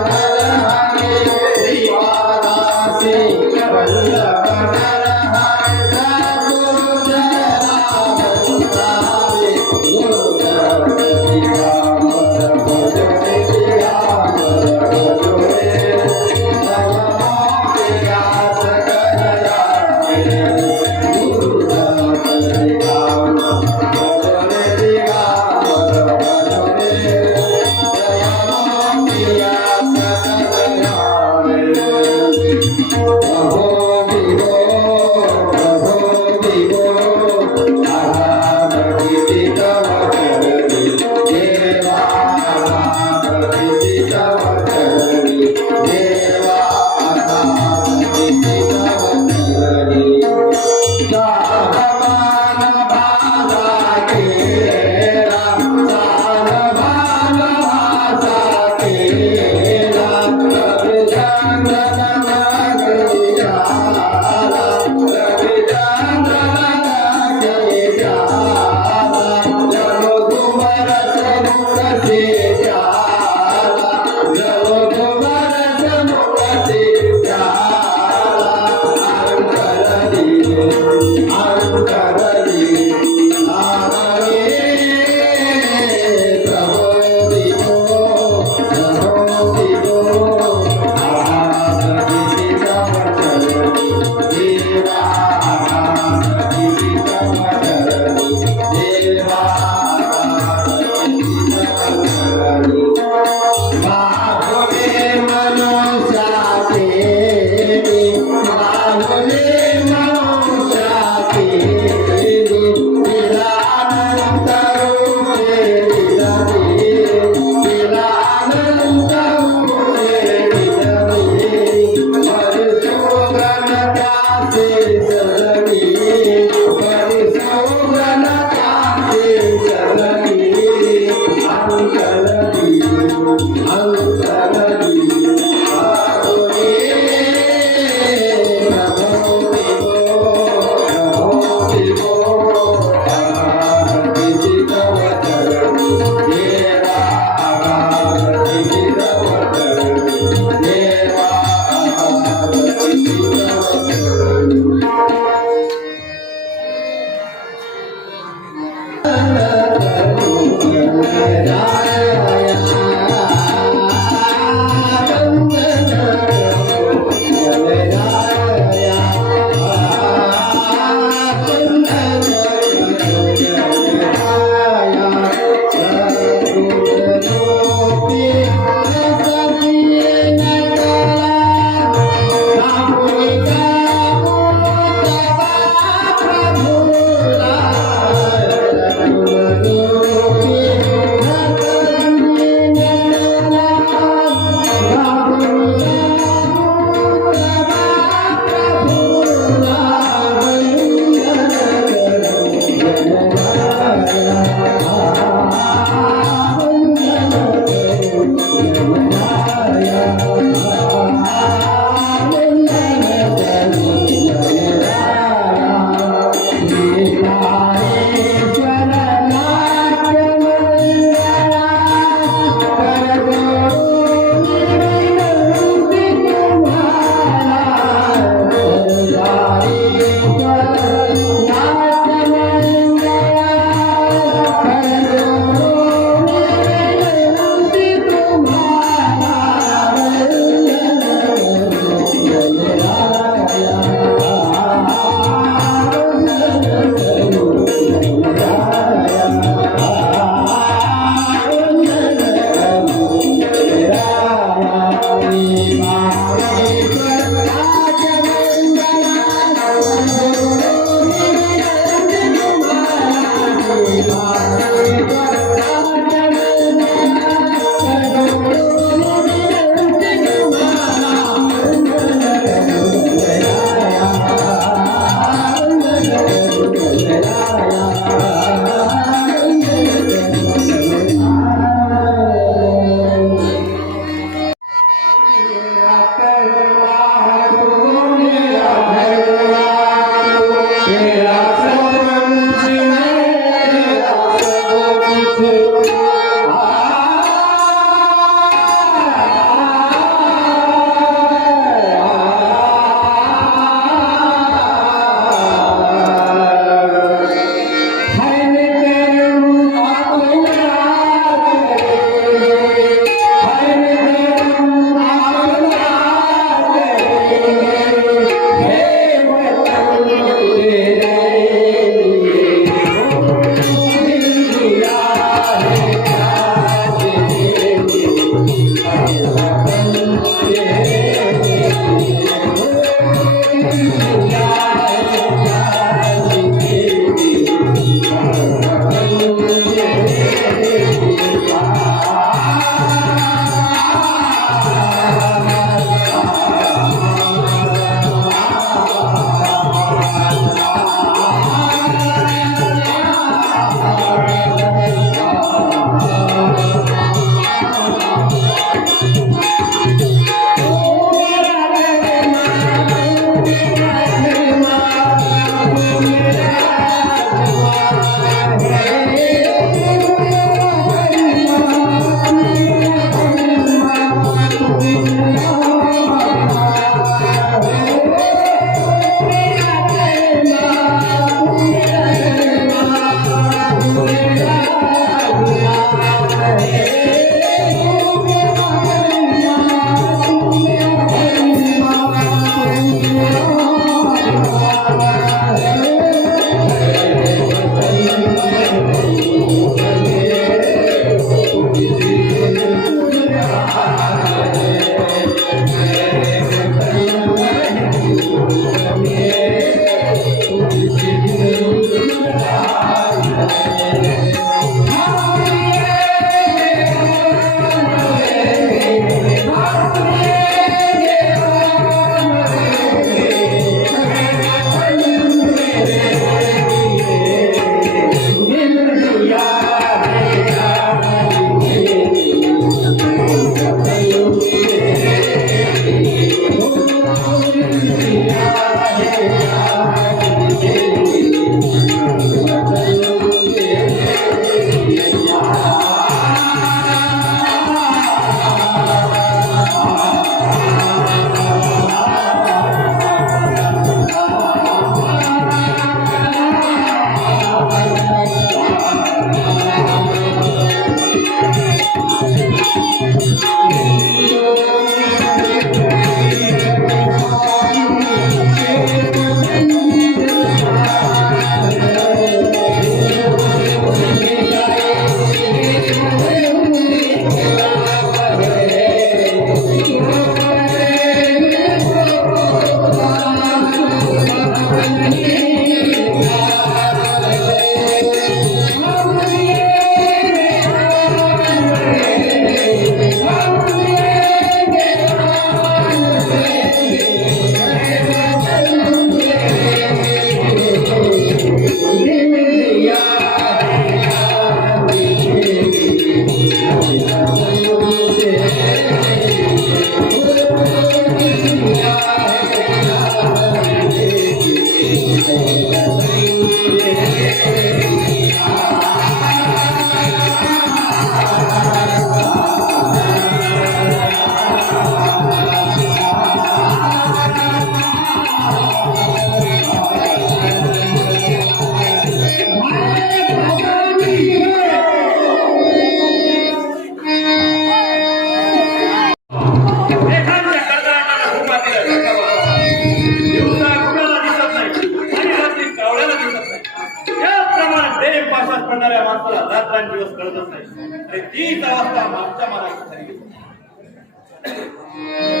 Hare Dewa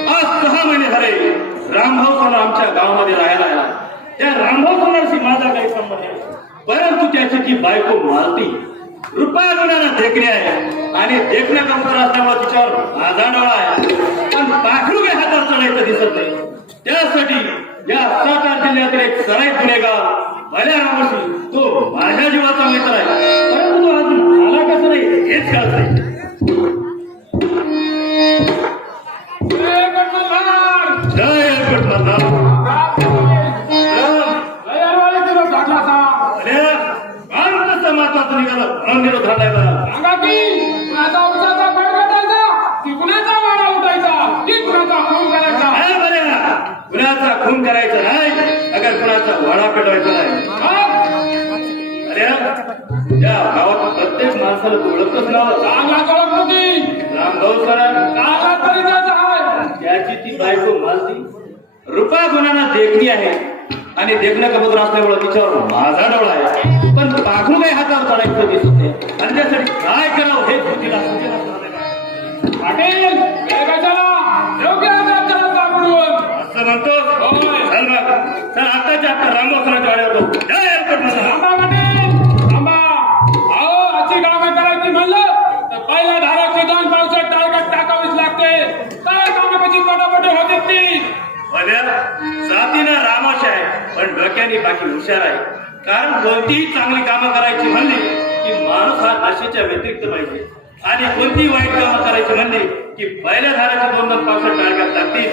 आज 6 महिने झाले रामभाऊ सोनार आमच्या गावामध्ये राहायला आला. त्या रामभाऊ सोनारशी माझा काही संबंध नाही, परंतु त्याची ती बायको मालती रुपया गुणाला देखणे आहे आणि देखण्या कंपर असल्यामुळे तिच्यावर माझा डोळा आहे. पण पाखरू काही हातात चढायचं दिसत नाही. त्यासाठी या सातारा जिल्ह्यातील एक सराईत गुन्हेगार भल्या रामशी तो माझ्या जीवाचा मित्र आहे, परंतु तो अजून मला कसं नाही हेच कळत नाही. खून करायचं नाही, अगर कुणाचा वाडा पेटवायचा नाही. अरे या गावात प्रत्येक माणसाला तू ओळखतच रामभाऊ सर त्याची ती बायको मालती रुपया गुणांना देखणी आहे आणि देखणं कबूतर असल्यामुळे तिच्यावर माझा डोळा आहे. पण पाखरू काही हातावर चढायचं दिसत नाही आणि त्यासाठी काय करावं हे तिला असं म्हणतो. चल मग चल आताच्या आता रामभाऊ सरांच्या वाड्यावर करायची म्हणलं तर पहिला धाराचे 2 पावसात टाळगट टाकावीच लागते. काय काम कशी पटापट होते ती भल्या जातीनं रामाश आहे पण डोक्याने बाकी हुशार आहे. कारण कोणतीही चांगली कामं करायची म्हणली की माणूस हा नशेच्या व्यतिरिक्त पाहिजे आणि कोणतीही वाईट कामं करायची म्हणली की पहिल्या धाराचे 2 पावसात टाळगट लागतील.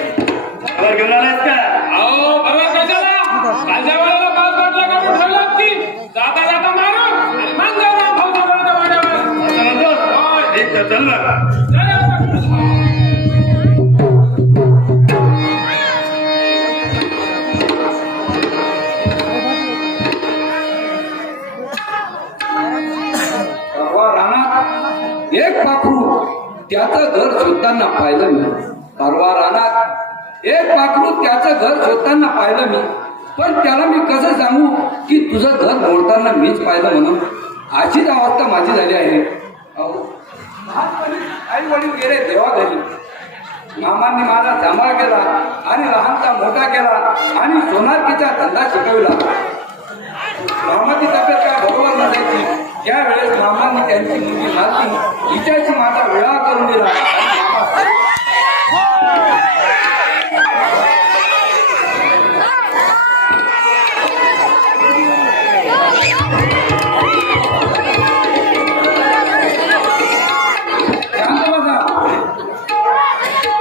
घेऊन आलायस का? अहो बघा कशाला कालच्या वेळेला 5 बाटल्या काढून ठेवल्यात की जाता जाता मारू आणि मग जाऊ रामभाऊ सरांच्या वाड्यावर. असं म्हणतो. ठीक आहे, चल मग. एक पाखरू त्याचं घर शोधताना पाहिलं मी. परवा रानात एक पाखरू त्याचं घर शोधताना पाहिलं मी. पण त्याला मी कसं सांगू की तुझं घर मोडताना मीच पाहिलं म्हणून. अशीच अवस्था माझी झाली आहे. आई वडील गेले देवा घरी. मामांनी माझा सांभाळ केला आणि लहानचा मोठा केला आणि सोनारकीचा धंदा शिकवला. मामाची तब्येत काय बरोबर नसायची. त्यावेळेस मामांनी त्यांची मुलगी मालती हिच्याशी माझा विवाह करून दिला.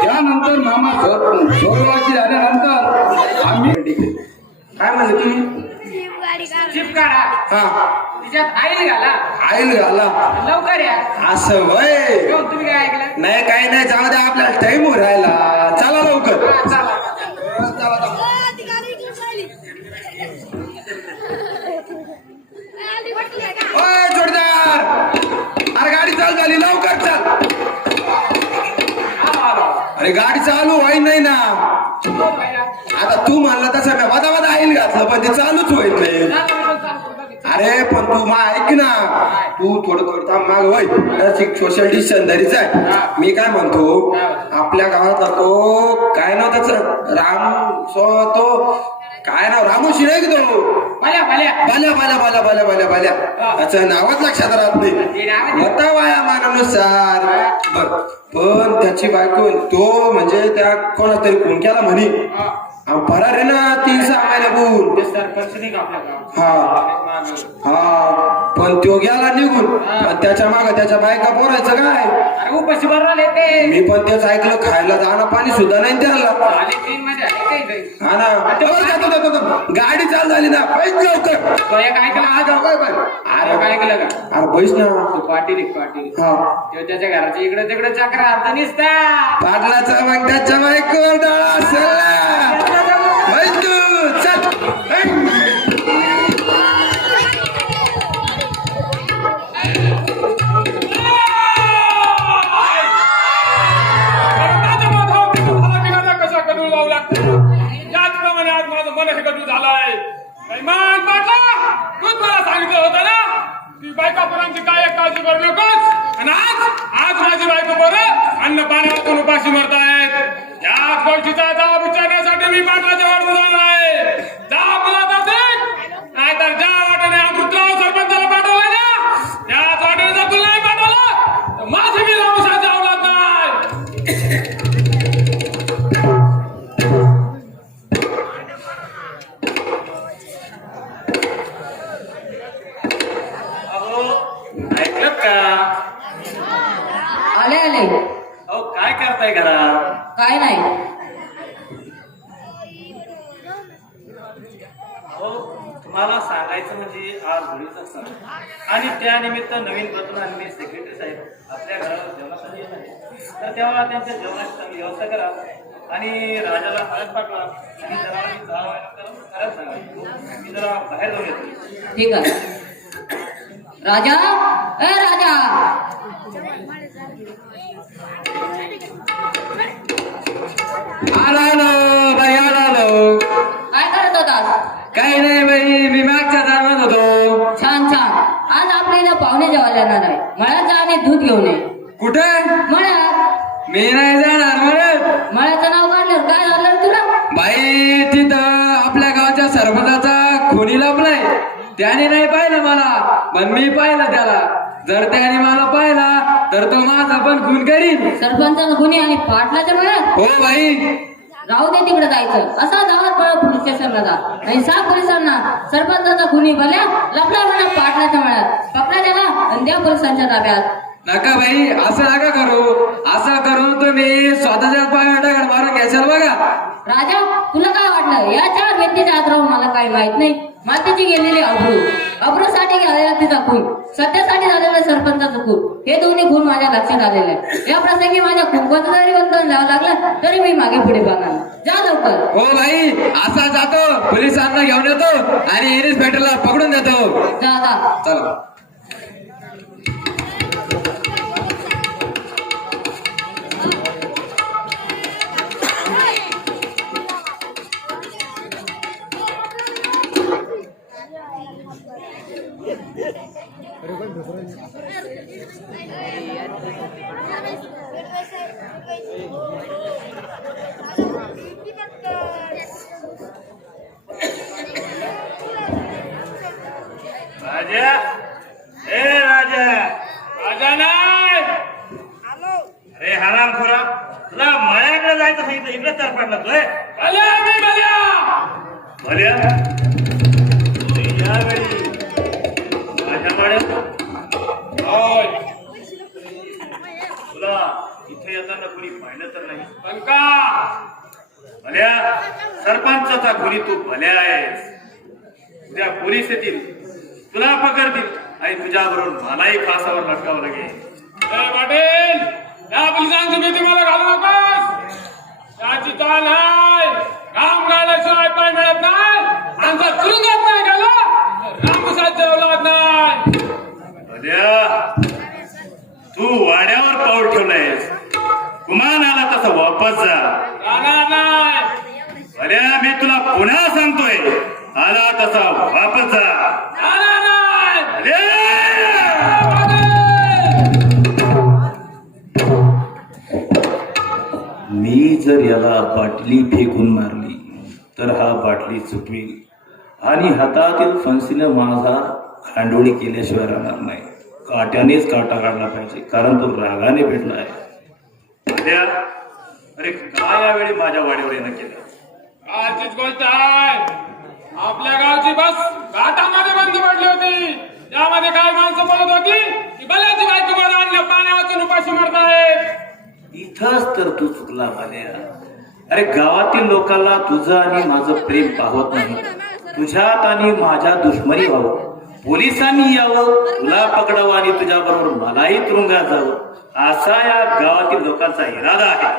त्यानंतर मामा स्वर्गवासी झाल्यानंतर आम्ही काय म्हणले तुम्ही चिप काढा हा तिच्यात आईल घाला. आईल घाला लवकर या. असं वय तुम्ही काय ऐकलं? नाही काही नाही जाऊ दे आपल्याला टाइम राहिला. चला लवकर. चला ओय जोरदार अरे गाडी चालू झाली लवकर चल. अरे गाडी चालू होईल नाही ना. आता तू म्हणला तसं मी वदा आईल घातलं पण ते चालूच होईल नाही. अरे पण तू मा ऐक ना तू थोडं थांब माग होय सोशल डिस्टन्स धरीच आहे. मी काय म्हणतो आपल्या गावातला तो काय नाव त्याच राम तो काय नाव रामोशी नाही की तो भल्या भल्या बाल्या बाल्या बाल्या बाल्या बाल्या बाल्या त्याचं नावच लक्षात राहत नाही. होता वाया मानानुसार बर. पण त्याची बायको तो म्हणजे त्या कोणाच तरी खून केला म्हणे. फरार आहे ना 3-6 महिन्यापूर्वी. सरपंच नाही का आपल्या गावात? हा हा पण तो गेला निघून. त्याच्या माग त्याच्या बायका बोलायचं काय. अरे उपाशी बरोबर येते. मी पण तेच ऐकलं खायला जाणं पाणी सुद्धा नाही त्याला. आले 3 मध्ये आले काही हा ना गाडी चालू झाली ना पाहिजे लवकर. तो एक ऐकला आज काय बाय अरे काय ऐकलं का? अरे बैस ना पाटील पाटील हा तो त्याच्या घराच्या इकडे तिकडे चक्र अर्धा निसता. पाटलाचा मग त्याच्या बायकोवर डोळा असेल. बैस तू चल. त्याचप्रमाणे आज माझं मन हे गडू झालंय. पाटला तूच मला सांगितलं होतं ना ती बायकापुरांची काय एक काळजी करू नकोस. आणि आज माझी बायको बरं अन्न पाण्यातून उपाशी मरतायत. याच गोष्टीचा जाब विचारण्यासाठी मी पाटलाच्या वाटून आलो आहे. जा मला नाहीतर ज्या वाटेने अमृतराव सरपंचाला पाठवलं ना त्याच वाटेने जर तुला नाही पाठवलं तर माझी मी रामशाची अवलाद नाही. अहो ऐकलं का? आले आले. अहो काय करताय घरात? काय नाही. अहो तुम्हाला सांगायचं म्हणजे आज होळीचा सण आणि त्यानिमित्त नवीन बदल आणि सेक्रेटरी साहेब आपल्या घरावर जेवणासाठी येत आहे. तर तेव्हा त्यांच्या जेवणाची चांगली व्यवस्था करा आणि राजाला हळद पाठवा आणि जरा मी 10 वाजेनंतर खरंच सांगा मी जरा बाहेर जाऊन येतो. ठीक आहे. राजा ए राजा. आलो बाई आलो. काय करत होतास? काही नाही बाई, मी मागच्या दारात होतो. छान छान. आज आपल्याला पाहुणे जेवायला येणार आहे. मळ्यात जा आणि दूध घेऊन ये. कुठे? मळ्यात. मी नाही जाणार म्हणत. मळ्याचं नाव काढलं काय झालं तुला? बाई तिथं आपल्या गावच्या सरपंचाचा खोली लपलाय. त्याने नाही पाहिलं मला, पण मी पाहिलं त्याला. जर त्याने मला पाहिला तर तो माझा पण खून करीन. सरपंचाचं गुन्हे आणि पाटलाच्या मळ्यात? हो बाई. राहू दे तिकडे जायचं. असा गावात पळ पोलीस स्टेशनला जा आणि सांग पोलिसांना सरपंचाचा गुन्हे भल्या लपला म्हणा पाटलाच्या मळ्यात. पकडा त्याला आणि द्या पोलिसांच्या ताब्यात. नका बाई, असं नका करू. असं करून तुम्ही स्वतःच्या पायावर दगड मारून घ्याल बघा. राजा तुला काय वाटलं? या चार व्यक्तीच्या आत राहून मला काही माहित नाही. मातीची गेलेली अब्रूसाठी झालेला तिचा खून, सत्यासाठी झालेला सरपंचाचा खून, हे दोन्ही खून माझ्या लक्षात आलेले आहे. या प्रसंगी माझ्या कुंकवाचं जरी बंधन जावं लागलं तरी मी मागे पुढे बघणार. जा लवकर. हो बाई, असा जातो, पोलिसांना घेऊन येतो आणि इन्स्पेक्टरला पकडून देतो. जा जा. चला. राजा ए राजा. राजा नाही. अरे हराम खोरा, तुला मळ्याकडे जायचं सांगितलं, इकडे तर पडला तुय. भल्या मी भल्या. भल्या तू यावेळी माझ्या मळ्यात होय. तुला इथे येताना कोणी पाहिलं तर नाही? पण का? भल्या सरपंचाचा खुनी तू भल्या आहेस. उद्या पोलीस येतील, तुला पकडतील आणि तुझ्या बरोबर मलाही फासावर लटकावं लागेल. अरे पाटील या पोलिसांची भीती मला घालू नकोस. त्याची चाल आहे काम काढल्याशिवाय काय मिळत नाही. आमचा तुरुंगात नाही गेला रामसाच्या औलाद नाही. भल्या तू वाड्यावर पाऊल ठेवलंयस, गुमान आला तसा वापस जा. जाणार नाही. भल्या मी तुला पुन्हा सांगतोय, आला तसा वापस जा. जाणार नाही. भल्या! मी जर याला बाटली फेकून मारली तर हा बाटली सुटवी आणि हातातील फणसीनं माझा खांडोळी केल्याशिवाय राहणार नाही. काट्यानेच काटा काढला पाहिजे, कारण तो रागाने भेटला आहे. अरे काय यावेळी माझ्या वाड्यावर येणं केलं? आजचीच गोष्ट आहे. आपल्या गावची बस घाटामध्ये बंद पडली होती. त्यामध्ये काय माणसं बोलत होती की बल्याची बायको बरं आणल्या पाण्यावाचून उपाशी मरतायत. इथंच तर तू चुकला भाल्या. अरे गावातील लोकांना तुझं आणि माझं प्रेम पाहत नाही. तुझ्यात आणि माझ्या दुश्मनी व्हावं, पोलिसांनी यावं, तुला पकडावं आणि तुझ्या बरोबर मलाही तुरुंगात जावं, असा या गावातील लोकांचा इरादा आहे.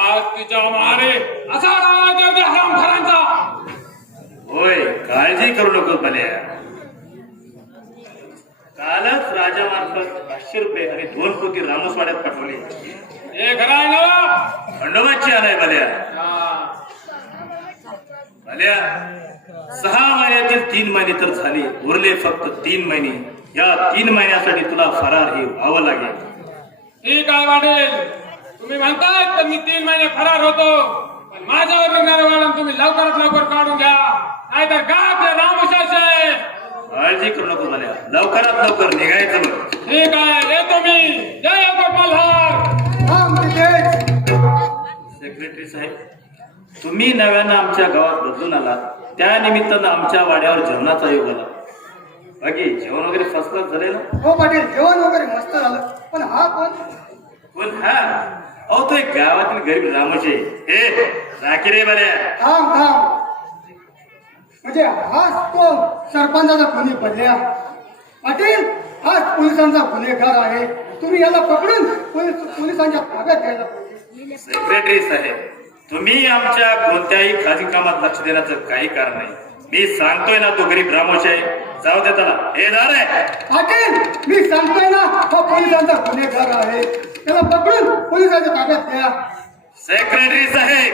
आज तिच्या मारे असा आवाज येतोय हरामखोरांचा. होय, काळजी करू नको भल्या. कालच राजामार्फत 500 रुपये आणि 2 पोती रामसवाड्यात पाठवले. हे खरं आहे ना? खंडोबाची आलाय भल्या. भल्या 6 महिन्यातील 3 महिने तर झाले, उरले फक्त 3 महिने. या 3 महिन्यासाठी तुला फरार हे व्हावं लागेल. ठीक आहे वाटेल, तुम्ही म्हणताय तर मी 3 महिने फरार होतो, पण माझ्यावर निघणारे वाढून तुम्ही लवकरात लवकर काढून घ्या, नाहीतर काय आपल्या नामोशाच आहे. काळजी करू नको झाल्या, लवकरात लवकर निघायचं बघ. ठीक आहे, येतो मी. जय अवघड मल्हार. सेक्रेटरी साहेब, तुम्ही नव्यानं आमच्या गावात बदलून आलात, त्या निमित्तानं आमच्या वाड्यावर जेवणाचा योग आला. बाकी जेवण वगैरे फर्स्ट क्लास झाले ना? हो पाटील, जेवण वगैरे मस्त झालं. पण हा कोण? पण हा अहो तो एक गावातील गरीब रामोशे. हे राखी रे बऱ्या. थांब थांब, म्हणजे हाच तो सरपंचाचा खुनी पडल्या. पाटील, हाच पोलिसांचा गुन्हेगार आहे. तुम्ही याला पकडून पोलिसांच्या ताब्यात घ्यायला पाहिजे. सेक्रेटरी साहेब, तुम्ही आमच्या कोणत्याही खाजगी कामात लक्ष देण्याचं काही कारण नाही. मी सांगतोय ना तो गरीब रामोश आहे, जाऊ दे त्याला. हे दार आहे. पाटील, मी सांगतोय ना हा पोलिसांचा गुन्हेगार आहे. त्याला पकडून पोलिसांच्या ताब्यात द्या. सेक्रेटरी साहेब,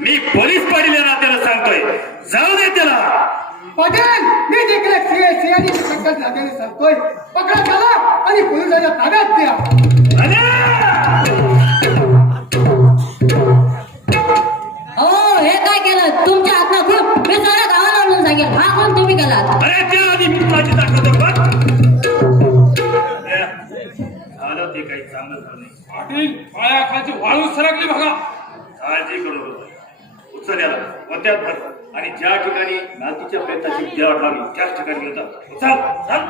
मी पोलीस पाटील या नात्यानं सांगतोय, जाऊ दे त्याला. पाटील, मी देखील सीआयडी नात्याने सांगतोय, पकडा त्याला आणि पोलिसांच्या ताब्यात द्या. हो, हे काय केलं? तुमच्या हातनं खूप मी साऱ्या गावाला आणून सांगेल. हा कोण तुम्ही केलात? अरे त्या आधी मी माझी दाखवतो बघ. झालं ते काही चांगलं झालं नाही. पाटील, पायाखालची वाळू सरकली बघा. काळजी करू नको. उचल याला कोणत्यात भर आणि ज्या ठिकाणी नातीच्या प्रयत्नाची विद्या वाढवावी त्याच ठिकाणी घेऊन जा. उचल, चल.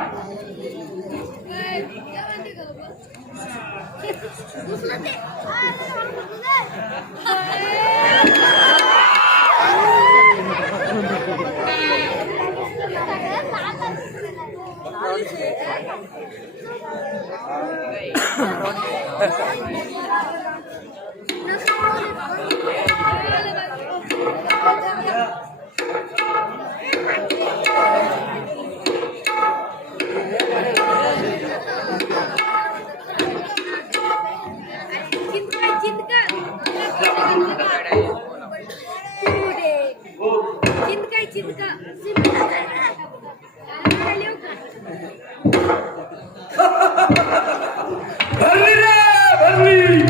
भरली रे भरली,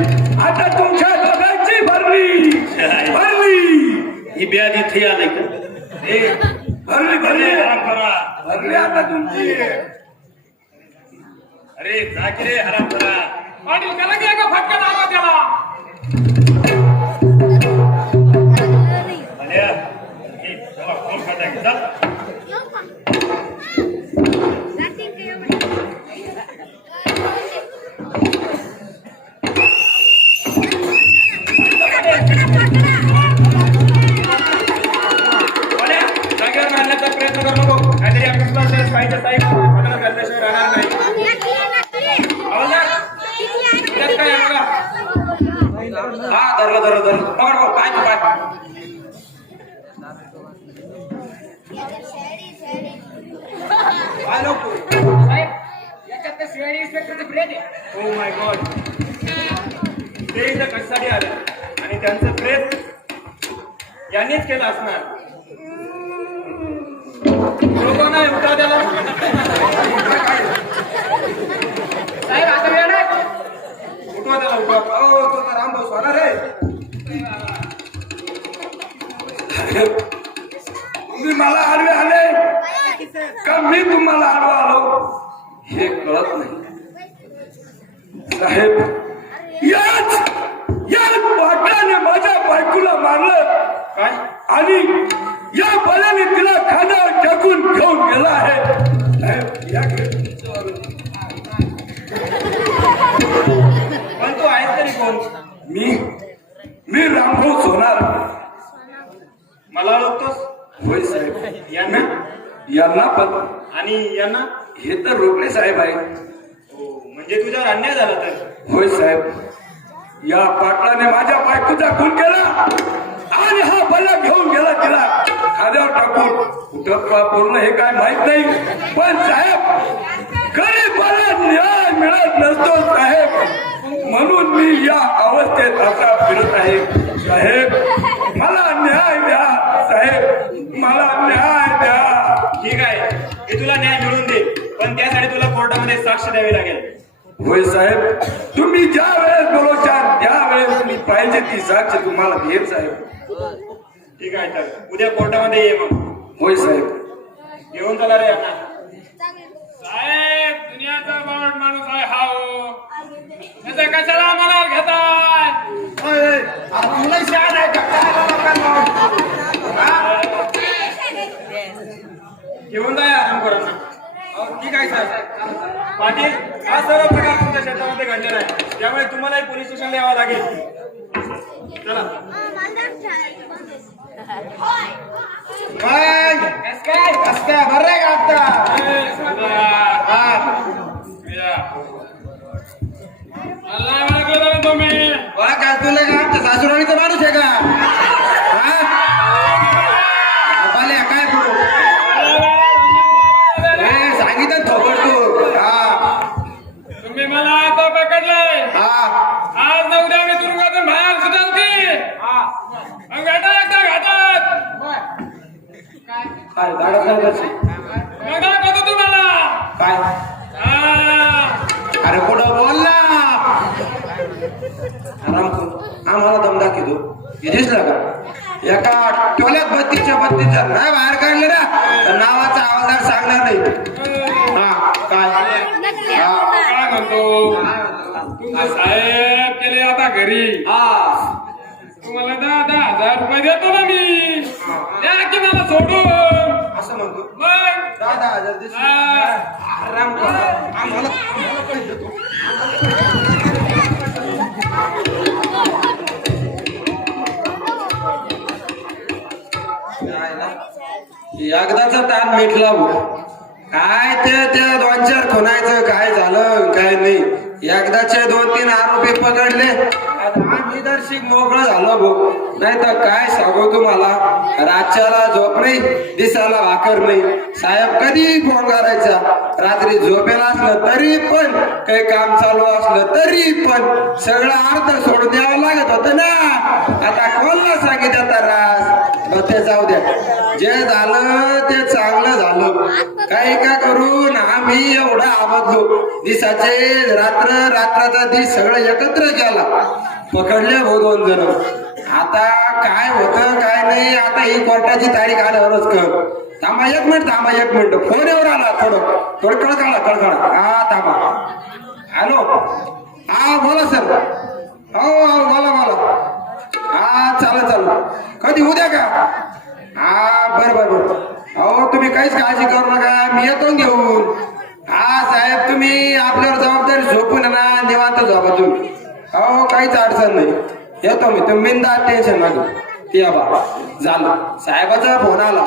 आता तुमच्या दोघांची भरली भरली. ही ब्याज इथे आलंय का? हे भरली भरली आराम करा. भरली आता तुमची. अरे जा की रे, आराम करा. पाटील, त्याला की एका फटक्यात आला त्याला. आल्या. हे जरा फोन खाता की, चल. आल्या, जागेवर घालण्याचा प्रयत्न करू नको, नाहीतरी या विश्वासात पाहिजे साहेब पकडून घालल्याशिवाय राहणार नाही. हवालदार, त्यात काय आहे बघा. हा, धरलं. पकड बघ, पाय तू पाय. Oh my God. ते इथं कशासाठी आले आणि त्यांचं प्रेत यांनीच केलं असणार. लोक नाही उठा त्याला. साहेब, आता वेळ नाही. उठवा त्याला, उठवा. अहो, तो तर रामभाऊ सोनार आहे. तुम्ही मला आडवे आले का मी तुम्हाला आडवा आलो हे कळत नाही. साहेब, याच पाटलाने माझ्या बायकोला मारलं काय? आणि या बलाने तिला खांद्यावर टाकून घेऊन गेला आहे. साहेब, याकडे पण तू आहेस तरी कोण? मी रामभाऊ सोनार. मला ओळखतोस? होय साहेब. यांना पण आणि यांना? हे तर रोकडे साहेब आहे. हो, म्हणजे तुझ्यावर अन्याय झाला तर? होय साहेब. या पाटलाने माझ्या बायकोचा खून केला आणि हा बल्ला घेऊन गेला तिला खाद्यावर टाकून. कुठं का पूर्ण हे काय माहित नाही, पण साहेब गरीबाला न्याय मिळत नसतो साहेब, म्हणून मी या अवस्थेत आता फिरत आहे. साहेब, मला न्याय द्या साहेब, मला न्याय द्या. ठीक आहे, मी तुला न्याय मिळवून दे, पण त्यासाठी तुला साक्ष द्यावी लागेल. होय साहेब, तुम्ही ज्या वेळेस बोलवशाल त्यावेळेस मी पाहिजे ती साक्ष तुम्हाला देत साहेब. ठीक आहे तर उद्या कोर्टामध्ये ये मग. होय साहेब. घेऊन चला रे अण्णा. साहेब दुनियाचा बावट माणूस आहे हा हो. त्याचं कशाला मनावर घेताय? तुला शान आहे का काय लोकांना? घेऊन जा या आरामखोरांना. ठीक आहे साहेब. पाटील, हा सर्व प्रकार तुमच्या शेतामध्ये घडलेला आहे, त्यामुळे तुम्हालाही पोलीस स्टेशनला यावं लागेल. चला. कस काय बरं आहे का आता? अल्ला लागलं ना तुम्ही. काय तुला का आमच्या सासूराणीचा माणूस आहे का? बाल्या, काय बोलू? सांगितलं थोबड तू. तुम्ही मला आता पकडलंय. आज ना उद्या मी तुरुंगातून बाहेर सुटाल की मग घाटात काय गाडा साहेबाची मग दाखवतो तुम्हाला. काय? अरे कुठं बोल ना. आराम कर, आम्हाला दम दाखवतो. हे दिसलं का? एका टोल्यात 32 नाही बाहेर काढले ना तर नावाचा आवाजदार सांगणार नाही. काय? काय म्हणतो तुमचे साहेब केले आता घरी. तुम्हाला 10,000 रुपये देतो ना मी. द्या की मला सोडून. असं म्हणतो. मग 10,000 दिसले. आराम कर, आम्हाला पैसे देतो. एकदाचा ताण मिटला भाऊ. काय ते 2-4 खुनायचं काय झालं काय नाही. एकदाचे 2-3 आरोपी पकडले, आता आम्ही दर्शिक मोकळं झालो भाऊ. नाही तर काय सांगू तुम्हाला, रातच्याला झोप नाही, दिसाला भाकर नाही. साहेब कधी फोन करायचा, रात्री झोपेला असलं तरी पण, काही काम चालू असलं तरी पण सगळं अर्ध सोडून द्यावं लागत होतं ना. आता कोणाला सांगितलं त्रास? ते जाऊ द्या, जे झालं ते चांगलं झालं. काही का करून आम्ही एवढा आवाजलो. दिसाचे रात्राचा दिस सगळं एकत्र केला. पकडले हो 2 जण. आता काय होतं काय नाही, आता ही कोर्टाची तारीख आल्यावरच कळ. थांबा 1 मिनिट फोन येऊन आला. थोडं कळकळा. थांबा. हॅलो. बोला सर. हो बोला. चालेल. कधी उद्या का? बरं. तुम्ही काहीच काळजी करू नका, मी येतो घेऊन. साहेब तुम्ही आपल्यावर जबाबदारी झोपून ना, निवांत झोपा तुम्ही. काहीच अडचण नाही. येतो मी, तुम्ही बिंदा टेन्शन नका. ते बा झालं, साहेबाचा फोन आला.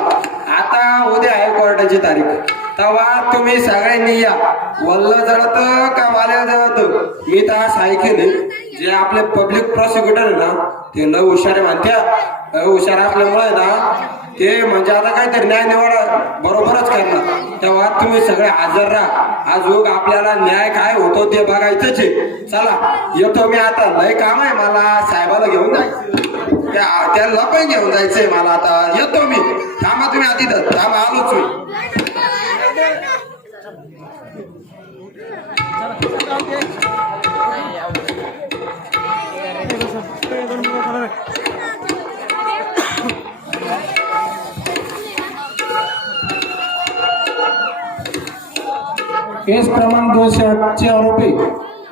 आता उद्या आहे कोर्टाची तारीख. तेव्हा तुम्ही सगळ्यांनी या. वल्ल जळत का वाल्या जळत, मी तर असं ऐकेल जे आपले पब्लिक प्रॉसिक्युटर आहे ना, ते लय हुशार म्हणत्या. हुशार असल्यामुळे ना ते म्हणजे आता काहीतरी न्याय निवाडा बरोबरच करणार. तेव्हा तुम्ही सगळे हजर राहा. आज लोक आपल्याला न्याय काय होतो ते बघायचंच आहे. चला येतो मी आता, लय काम आहे मला. साहेबाला घेऊन जायचं, त्याला पण घेऊन जायचंय मला. आता येतो मी. थांबा तुम्ही आधी थांबा, आलोच मी. केस क्रमांक 208 आरोपी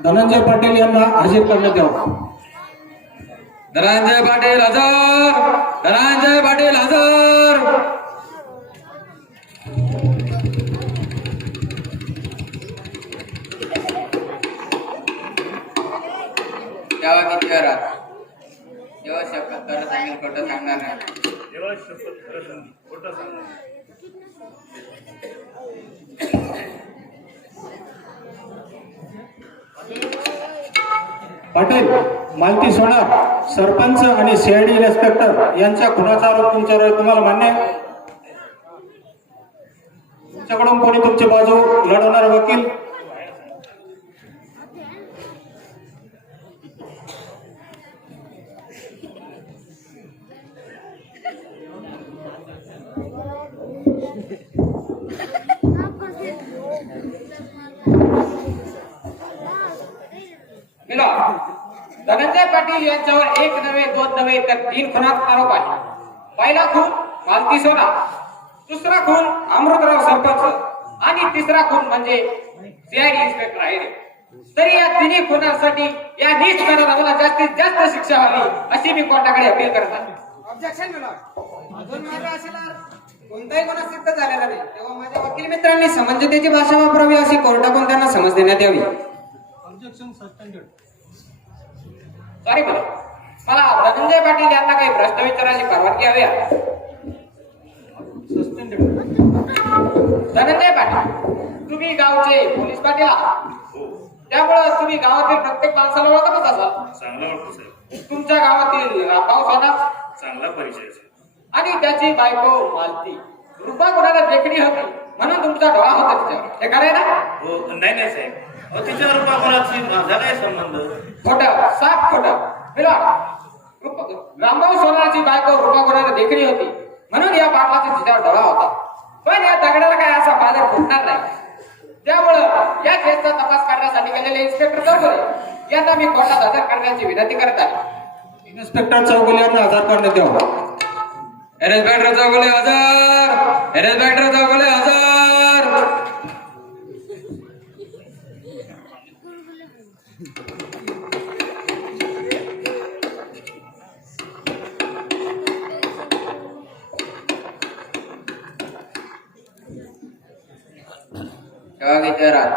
धनंजय पाटील यांना हजर करण्यात यावं. धनंजय पाटील हजर. तेव्हा किती वेळा तेव्हा शपथ खरं सांगेल, खोटं सांगणार नाही. पाटील, मालती सोनार, सरपंच आणि सीआयडी इन्स्पेक्टर यांच्या खुनाचा आरोप तुमच्यावर आहे, तुम्हाला मान्य आहे? तुमच्याकडून कोणी तुमची बाजू लढवणार वकील? तर 3 खुनाचा आरोप आहे. पहिला खून मालती सोना, दुसरा खून अमृतराव सरपंच आणि तिसरा खून म्हणजे सीआयडी इन्स्पेक्टर आहे. तरी या तिन्ही खुनासाठी या नीच मला जास्तीत जास्त शिक्षा व्हावी अशी मी कोर्टाकडे अपील करत आहे. ऑब्जेक्शन मिळालं. अजून माझ्या आशेला कोणताही गुन्हा सिद्ध झालेला नाही, तेव्हा माझ्या वकील मित्रांनी समंजतेची भाषा वापरावी अशी कोर्टाकडून त्यांना समज देण्यात यावी. सॉरी बोला, मला धनंजय पाटील यांना काही प्रश्न विचारायची परवानगी हवी आहे. धनंजय पाटील, तुम्ही गावचे पोलीस पाटील आहात, त्यामुळे तुम्ही गावातील प्रत्येक माणसाला ओळखतच असाल. चांगला वाटतो साहेब. तुमच्या गावातील रामभाऊ सोना चांगला परिचय आहे, साहेब. आणि त्याची बायको मालती रुपा कोणाला देखणी होती म्हणून तुमचा डोळा होता तिच्यावर, हे खरंय ना? हो, नाही नाही साहेब, अहो, तिच्या रुपा कोणाची माझा काय संबंध? खोटं, साफ खोटं. रामभाऊ सोनाची बायको रुपा कोणाला देखणी होती म्हणून या पाटलाचा तिच्यावर डोळा होता. पण या दगडाला काय असा बाजार फुटणार नाही. त्यामुळं या केसचा तपास करण्यासाठी गेलेले इन्स्पेक्टर चौगुले यांना मी कोर्टात हजर करण्याची विनंती करत आहे. इन्स्पेक्टर चौगुले यांना हजर करण्यात यावं. इन्स्पेक्टर चौगुले हजर, इन्स्पेक्टर चौगुले हजर. तेव्हा किती राहत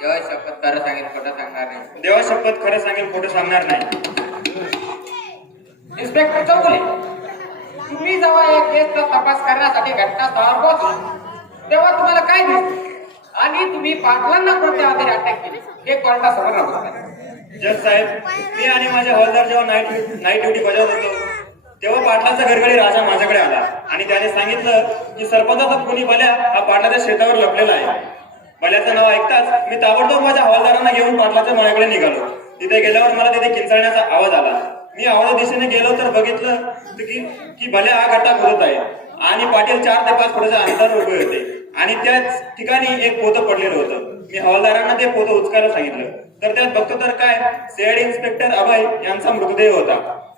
तेव्हा शपथ खरं सांगेल खोटं सांगणार नाही. देवा शपथ खरं सांगेल, खोटं सांगणार नाही. इन्स्पेक्टर चौगुले, तुम्ही जेव्हा या केसचा तपास करण्यासाठी घटनास्थळावर पोहोचला तेव्हा तुम्हाला काय दिसलं आणि तुम्ही पाटलांना कोणत्या आधारे अटक केली हे कोर्टासमोर राहतो. जज साहेब, मी आणि माझे हवालदार जेव्हा नाईट ड्युटी बजावत होतो तेव्हा पाटलाचा घरगडी राजा माझ्याकडे आला आणि त्याने सांगितलं की सरपंचाचा खुनी बल्या हा पाटलाच्या शेतावर लपलेला आहे. बल्याचं नाव ऐकताच मी ताबडतोब माझ्या हवालदारांना घेऊन पाटलाच्या मळ्याकडे निघालो. तिथे गेल्यावर मला तिथे किंचाळण्याचा आवाज आला. मी आवाज दिशेने गेलो तर बघितलं की भल्या हा गट्टा खोदत आहे आणि पाटील 4 ते 5 फुटाच्या अंतरावर उभे होते आणि त्याच ठिकाणी एक पोतं पडलेलं होतं. मी हवालदारांना ते पोतं उचकायला सांगितलं तर त्यात बघतो तर काय, सीआयडी इन्स्पेक्टर अभय यांचा मृतदेह होता.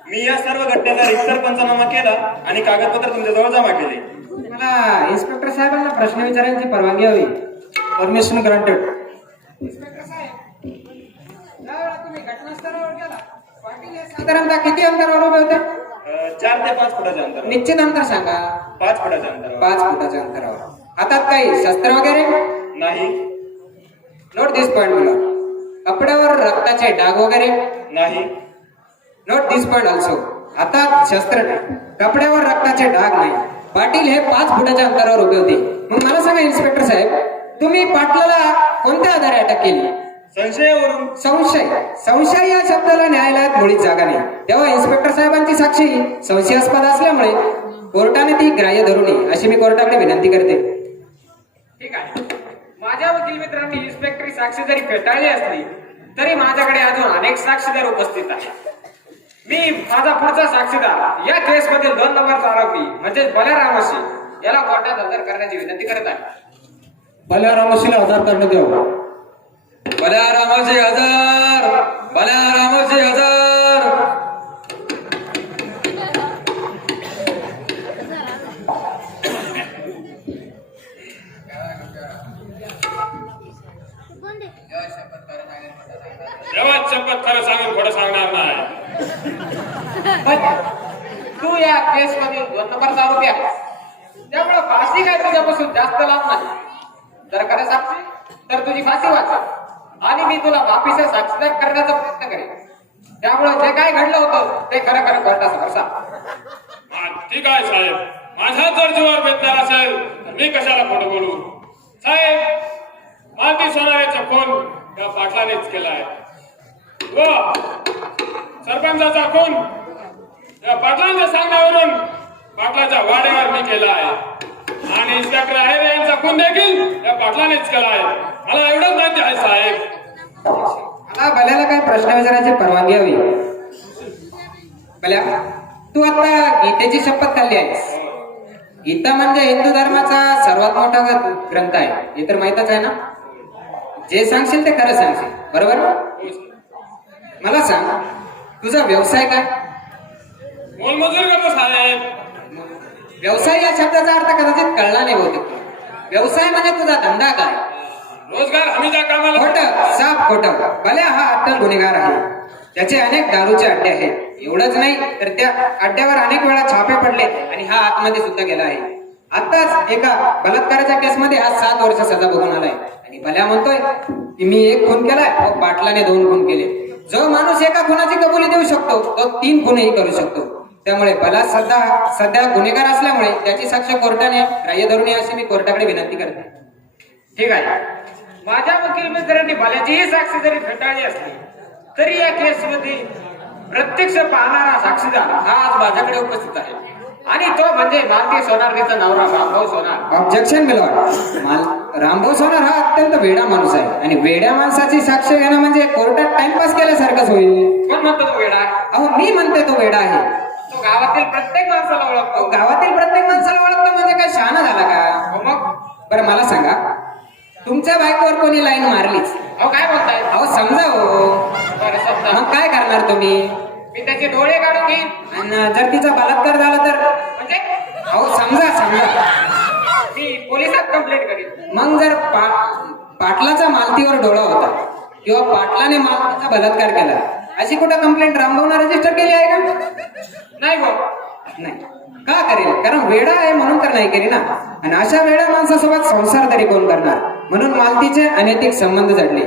मी या सर्व घटनेचा रितसर पंचनामा केला आणि कागदपत्र तुमच्याजवळ जमा केले. मला इन्स्पेक्टर साहेबांना प्रश्न विचारायची परवानगी हवी. Permission granted. इन्स्पेक्टर साहेब, ज्यावेळेला तुम्ही घटनास्थळावर गेला पाटील हे साधारणतः किती अंतरावर उभे होते? 4 ते 5 फुटाच्या अंतर. निश्चित अंतर सांगा. 5 फुटाच्या अंतर. 5 फुटाच्या अंतरावर. हातात काही शस्त्र वगैरे? नाही. नोट दिस पॉइंट मला. कपड्यावर रक्ताचे डाग वगैरे? नाही. नोट दिस पॉइंट ऑल्सो. हातात शस्त्र नाही, कपड्यावर रक्ताचे डाग नाही. पाटील हे 5 फुटाच्या अंतरावर उभे होते. मग मला सांगा इन्स्पेक्टर साहेब, तुम्ही पाटलाला कोणत्या आधारे अटक केली? संशयावरून. संशय या शब्दाला न्यायालयात मुळीच जागा नाही. तेव्हा इन्स्पेक्टर साहेबांची साक्षी संशयास्पद असल्यामुळे कोर्टाने ती ग्राह्य धरू नये अशी मी कोर्टाकडे विनंती करते. ठीक आहे. माझ्या वकील मित्रांनी इन्स्पेक्टरी साक्षी जरी फेटाळली असली तरी माझ्याकडे अजून अनेक साक्षीदार उपस्थित आहेत. मी माझा पुढचा साक्षीदार या केसमधील 2 नंबरचा आरोपी म्हणजे बलरामशी याला कोर्टात हजर करण्याची विनंती करत आहे. बलरामशीला हजर करण्यात यावं. बलरामजी हजर, बलरामजी हजर. देवाच शपथ खरं सांगेल खोटं सांगणार नाही. तू या केस मधील 2 नंबरचा आरोपी आहे, त्यामुळे फाशी काय तुझ्यापासून जास्त लांब नाही. जर खरं साक्षी तर तुझी फाशी वाचेल आणि मी तुला माफीचा साक्षीदार करण्याचा प्रयत्न करेन. त्यामुळे जे काय घडलं होतं ते खरं खरं कोर्टासमोर सांग. ठीक आहे साहेब, माझा जर जीवावर बेतणार असेल तर मी कशाला खोटं बोलू. साहेब, मालती सोनाऱ्याचा खून त्या पाटलानेच केलाय व सरपंचाचा खून त्या पाटलांच्या सांगण्यावरून पाटलाच्या वाड्यावर मी केला आहे आणि इन्स्पेक्टर आहेर यांचा खून देखील त्या पाटलानेच केला आहे. मला एवढंच माहिती आहे साहेब. मला भल्याला काही प्रश्न विचारायची परवानगी हवी. भल्या, तू आता गीतेची शपथ खाल्ली आहेस. गीता म्हणजे हिंदू धर्माचा सर्वात मोठा ग्रंथ आहे, हे तर माहितच आहे ना. जे सांगशील ते खरं सांगशील, बरोबर? मला सांग, तुझा व्यवसाय काय? मोलमजूर करतो साहेब. व्यवसाय या शब्दाचा अर्थ कदाचित कळला नाही बहुतेक. व्यवसाय म्हणजे तुझा धंदा काय? रोजगार हमीच्या कामाला खोट, साफ खोट. भले हा अट्टल गुन्हेगार आहे. त्याचे अनेक दारूचे अड्डे आहेत. एवढंच नाही तर त्या अड्ड्यावर अनेक वेळा छापे पडले आणि हा आतमध्ये सुद्धा गेला आहे. आताच एका बलात्काराच्या केसमध्ये हा 7 वर्ष सजा भोगून आलाय आणि भल्या म्हणतोय की मी 1 खून केलाय व पाटलाने 2 खून केले. जो माणूस एका खुनाची कबुली देऊ शकतो तो 3 खुनही करू शकतो. त्यामुळे भला सध्या गुन्हेगार असल्यामुळे त्याची साक्ष कोर्टाने ग्राह्य धरू नये अशी मी कोर्टाकडे विनंती करते. ठीक आहे. माझ्या वकील मित्रांनी भल्याचीही साक्षी जरी फेटाळली असली तरी या केसमध्ये प्रत्यक्ष पाहणारा साक्षीदार हा आज माझ्याकडे उपस्थित आहे आणि तो म्हणजे मालती सोनारचा नवरा रामभाऊ सोनार. ऑब्जेक्शन मिळवा. रामभाऊ सोनार हा अत्यंत वेडा माणूस आहे आणि वेड्या माणसाची साक्ष घेणं म्हणजे कोर्टात टाइमपास केल्यासारखंच होईल. कोण म्हणतो तो वेडा? अहो मी म्हणते तो वेडा आहे. तो गावातील प्रत्येक माणसाला ओळखतो. गावातील प्रत्येक माणसाला ओळखतो म्हणजे काय शहाणा झाला का? हो मग बरं मला सांगा, तुमच्या बायकोवर कोणी लाईन मारलीच, अहो काय बोलताय? अहो समजा हो, बरं समजा. मग काय करणार तुम्ही? मी त्याचे डोळे काढून घेईन. आणि जर तिचा बलात्कार झाला तर? म्हणजे अहो समजा मी पोलिसात कंप्लेंट करीन. मग जर पाटलाचा मालतीवर डोळा होता किंवा पाटलाने मालतीचा बलात्कार केला अशी कुठं कंप्लेंट रामभाऊनं रजिस्टर केली आहे का? नाही गो. नाही. का करेल? कारण वेडा आहे म्हणून तर नाही केली ना. आणि अशा वेड्या माणसासोबत संसार तरी कोण करणार? म्हणून मालतीचे अनैतिक संबंध जडले,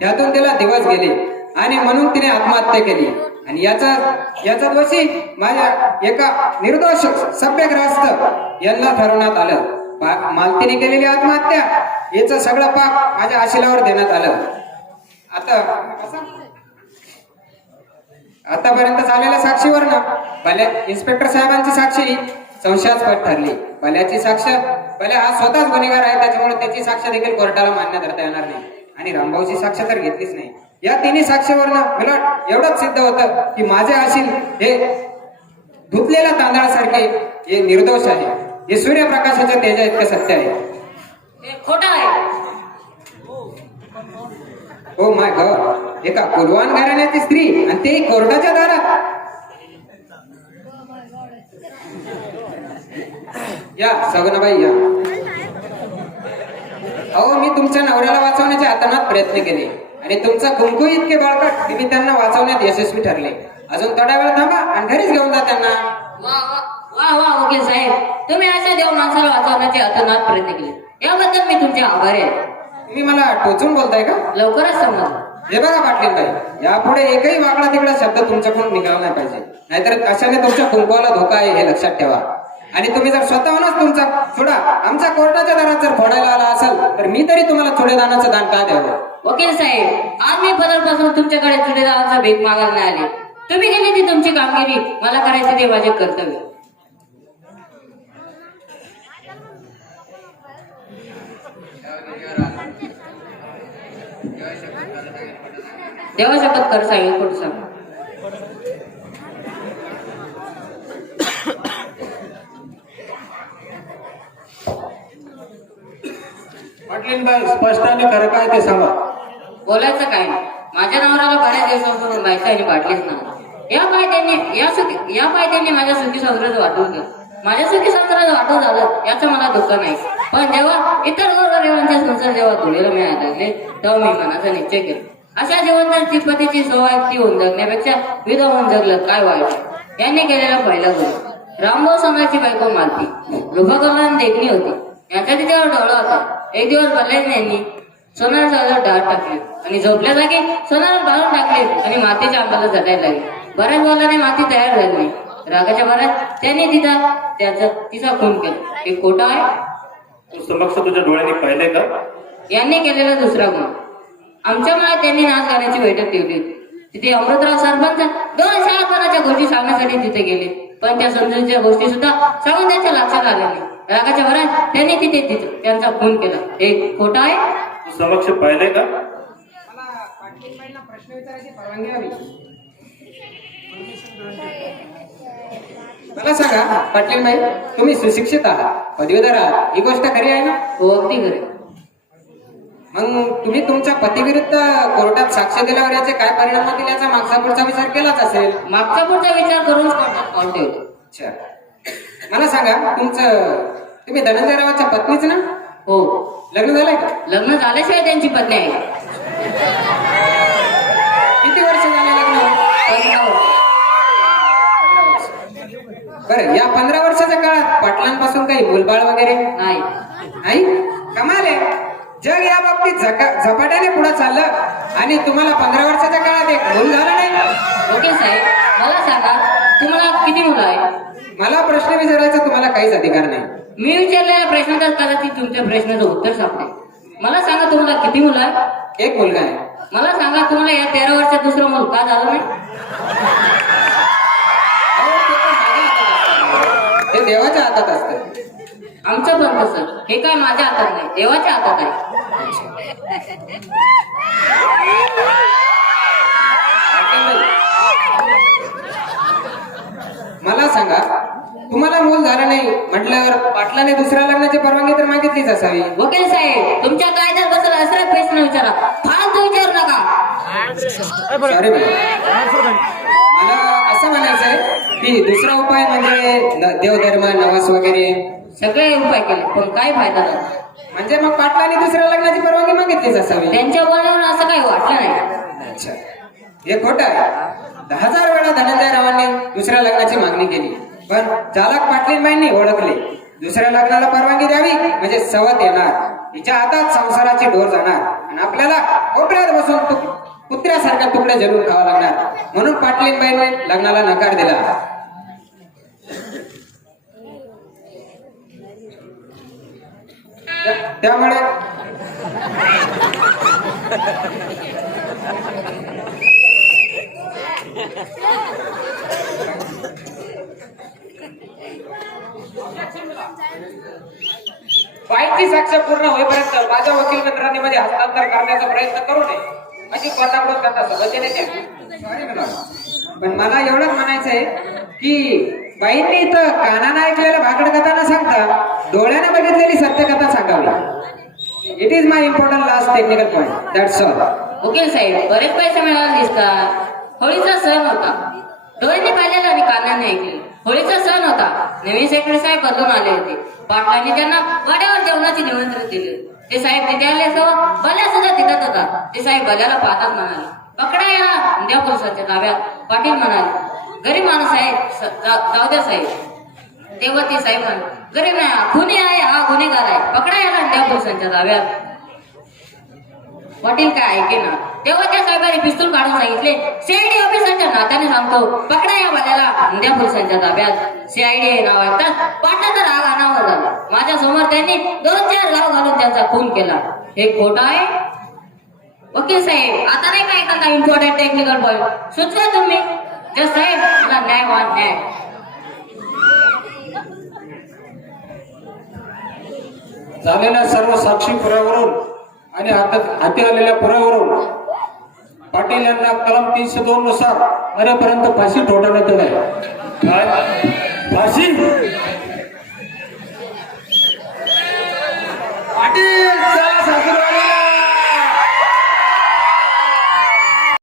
त्यातून तिला दिवस गेले आणि म्हणून तिने आत्महत्या केली. आणि याचा दोषी माझ्या एका निर्दोष सभ्यग्रस्त यांना ठरवण्यात आलं. मालतीने केलेली आत्महत्या याचं सगळं पाप माझ्या आशिलावर देण्यात आलं. आतापर्यंत झालेल्या साक्षीवरनं भल्या इन्स्पेक्टर साहेबांची साक्षी संशयास्पद ठरली. भल्याची साक्ष, भल्या हा स्वतःच गुन्हेगार आहे त्याच्यामुळे त्याची साक्ष देखील कोर्टाला मान्य धरता येणार नाही आणि रामभाऊची साक्ष तर घेतलीच नाही. या तिन्ही साक्षीवरनं मला एवढंच सिद्ध होतं की माझे आशील हे धुतलेल्या तांदळासारखे हे निर्दोष आहे. हे सूर्यप्रकाशाच्या तेजा इतकं सत्य आहे. हे खोटं आहे. ओ माय गॉड, एका कुलवान घराण्याची स्त्री आणि तेही कोर्टाच्या दारात. या सगुणाबाई या. अहो मी तुमच्या नवऱ्याला वाचवण्याचे अतोनात प्रयत्न केले आणि तुमचा कुंकू इतके बळकट की मी त्यांना वाचवण्यात यशस्वी ठरले. अजून थोडा वेळ थांबा आणि घरीच घेऊन जा त्यांना. वा वा वा वकील साहेब, तुम्ही अशा देव माणसाला वाचवण्याचे अतोनात प्रयत्न केले याबद्दल मी तुमचे आभारी आहे. तुम्ही मला टोचून बोलताय का? लवकरच समजलं. हे बघा पाटील बाई, यापुढे एकही वाकडा तिकडा शब्द तुमच्याकडून निघाला नाही पाहिजे, नाहीतर अशाने तुमच्या कुंकवाला धोका आहे हे लक्षात ठेवा. आणि तुम्ही जर स्वतःहूनच तुमचा चुडा आमच्या कोर्टाच्या दारात जर फोडायला आला असाल तर मी तरी तुम्हाला चुडेदानाचं दान का द्यावं? वकील साहेब, आज मी पदार्पासून तुमच्याकडे चुडेदाराचा भीक मागायला नाही आले. तुम्ही केली ती तुमची कामगिरी, मला करायचे ते माझे कर्तव्य. देवा शपथ कर साहेब, खोटं सांग. पाटलीनबाई स्पष्टाने खरं काय ते सांगा. बोलायचं काय नाही. माझ्या नवऱ्याला बऱ्याच दिवसांपासून बायका आणि बाटलीच नाही. या पाय त्यांनी माझ्या सुखी संसाराचं वाटून केलं. माझ्या सुखी संसाराचं वाटून झालं याचं मला दुःख नाही. पण जेव्हा इतर गोरगरिबांचे संसार जेव्हा धुळीला मिळायला लागले तेव्हा मी मनाचा निश्चय केला, अशा जीवनदार श्रीपतीची सौभाग्य होऊन जगण्यापेक्षा विधवा होऊन जगलं काय वाईट. यांनी केलेला पहिला गुन्हा. रामभाऊ सोनारची बायको मालती लोभाकरणाने देखणी होती. याचा तिच्यावर डोळा होता. एक दिवस भल्याने यांनी सोनारचा डाळ टाकली आणि झोपल्या जागी सोनार बाहेर टाकले आणि मातीच्या अंगाला झटायला लागले. बऱ्याच बोलाने माती तयार झाली नाही. रागाच्या भरात त्यांनी तिचा खून केला. हे खोटं आहे. तू समक्ष तुझ्या डोळ्यांनी पाहिले का? यांनी केलेला दुसरा गुन्हा. आमच्या मनात त्यांनी नाच गाण्याची बैठक ठेवली होती. तिथे अमृतराव सरपंच 2 शहापणाच्या गोष्टी सांगण्यासाठी तिथे गेले, पण त्या समजुतीच्या गोष्टी सुद्धा सांगून त्यांच्या लक्षात आल्या नाही. रागाच्या भरात त्यांनी तिथे त्यांचा खून केला. हे खोटं आहे. तू समक्ष पाहिले का? मला पाटीलबाईंना प्रश्न विचारायची परवानगी हवी. मला सांगा पाटीलबाई, तुम्ही सुशिक्षित आहात, पदवीधर आहात, ही गोष्ट खरी आहे ना? हो, अगदी खरे. मग तुम्ही तुमच्या पतीविरुद्ध कोर्टात साक्ष दिल्यावर याचे काय परिणाम होतील याचा मागचा पुढचा विचार केलाच असेल. मागचा पुढचा विचार करून कोर्टात पाऊल ठेवलं. अच्छा, मला सांगा तुम्ही धनंजय रावाच्या पत्नीच ना? हो, लग्न झालंय का? लग्न झाल्याशिवाय त्यांची पत्नी आहे. किती वर्ष झाले लग्न? 15 वर्ष. बरं, या 15 वर्षाच्या काळात पाटलांपासून काही मुलबाळ वगैरे नाही. नाही? कमाल आहे. जग या बाबतीत झपाट्याने पुढे चाललं आणि तुम्हाला 15 वर्षाच्या काळात एक मूल झालं नाही. वकील साहेब, मला सांगा, तुम्हाला किती मुलं आहे? मला प्रश्न विचारायचा तुम्हाला काहीच अधिकार नाही. मी विचारलेल्या प्रश्नाचं कदाचित तुमच्या प्रश्नाचं उत्तर सापडेल. मला सांगा, तुम्हाला किती मुलं आहे? एक मुलगा आहे. मला सांगा, तुम्हाला या 13 वर्षात दुसरं मूल का झालं नाही? ते देवाच्या हातात असतं. आमचं पण तसं. हे काय माझ्या हातात नाही, देवाच्या हातात आहे. मला सांगा, तुम्हाला मूल झालं नाही म्हटल्यावर पाटलाने दुसऱ्या लग्नाची परवानगी तर मागितलीच असावी. वकील साहेब, तुमच्या कायद्यात बसला असला प्रश्न विचारा, फालतू विचारू नका. सॉरी मला असं म्हणायचं आहे की दुसरा उपाय म्हणजे देवधर्म नवस वगैरे सगळे उपाय केले पण काय फायदा नाही. म्हणजे मग पाटलाने दुसऱ्या लग्नाची परवानगी मागितलीच असावी. त्यांच्या बोलण्यावर असं काही वाटलं नाही. अच्छा, हे खोटं आहे. 10,000 वेळा धनंजय रावांनी दुसऱ्या लग्नाची मागणी केली, पण चालक पाटलींबाईंनी ओळखले दुसऱ्या लग्नाला परवानगी द्यावी म्हणजे सवत येणार, हिच्या हातात संसाराची डोर जाणार आणि आपल्याला कोपऱ्यात बसून कुत्र्यासारखा तुकडे जरूर खावा लागणार. म्हणून पाटलींबाईंनी लग्नाला नकार दिला. त्यामुळे बाईची साक्ष पूर्ण होईपर्यंत माझ्या वकील मित्रांनी मध्ये हस्तांतर करण्याचा प्रयत्न करू नये अशी कोर्टाकडून त्यांना समज देण्यात यावी. सॉरी मॅडम, पण मला एवढंच म्हणायचं आहे की बाईंनी इथं कानानं ऐकलेलं भाकड कथा न सांगता डोळ्यानं बघितलेली सत्यकथा सांगावी. It is my important last technical point, that's all. वकील साहेब, बरेच पैसे मिळाले दिसतात. होळीचा सण होता, डोळ्यांनी पाहिलेला आणि कानाने ऐकले. होळीचा सण होता, नवीन सेक्रेटरी साहेब बदलून आले होते. पाटलांनी त्यांना वाड्यावर जेवणाचे निमंत्रण दिले. ते साहेब तिथे आले असं बल्या सुद्धा तिथत होता. ते साहेब बल्याला पाहतात म्हणाले, पकडा याला द्या पोलिसांच्या ताब्यात. पाटील म्हणाले, गरीब माणूस आहे, जाऊ द्या साहेब. तेव्हा ते साहेब म्हणाले, गरीब नाही, खुनी आहे, हा गुन्हेगार आहे, पकडा याला द्या पोलिसांच्या ताब्यात. पाटील काय ऐके ना. तेव्हा त्या साहेबांनी पिस्तूल काढून सांगितले, सीआयडी ऑफिसरच्या नात्याने सांगतो, पकडा या बल्याला उद्या पोलिसांच्या ताब्यात. सीआयडी नाव ऐकतात पाटलाचा राग अनावर झाला. माझ्या समोर त्यांनी 2-4 गाव घालून त्यांचा खून केला. हे खोटं आहे? वकील साहेब, आता नाही काय एखादा इम्पॉर्टंट टेक्निकल पॉइंट सुचवा तुम्ही. जर साहेब मला न्याय वाट न्याय. झालेल्या सर्व साक्षी पुराव्यावरून आणि हाती आलेल्या पुराव्यावरून पाटील यांना कलम 302 नुसार मरेपर्यंत फाशी ठोठावण्यात येणार आहे. काय फाशी? पाटील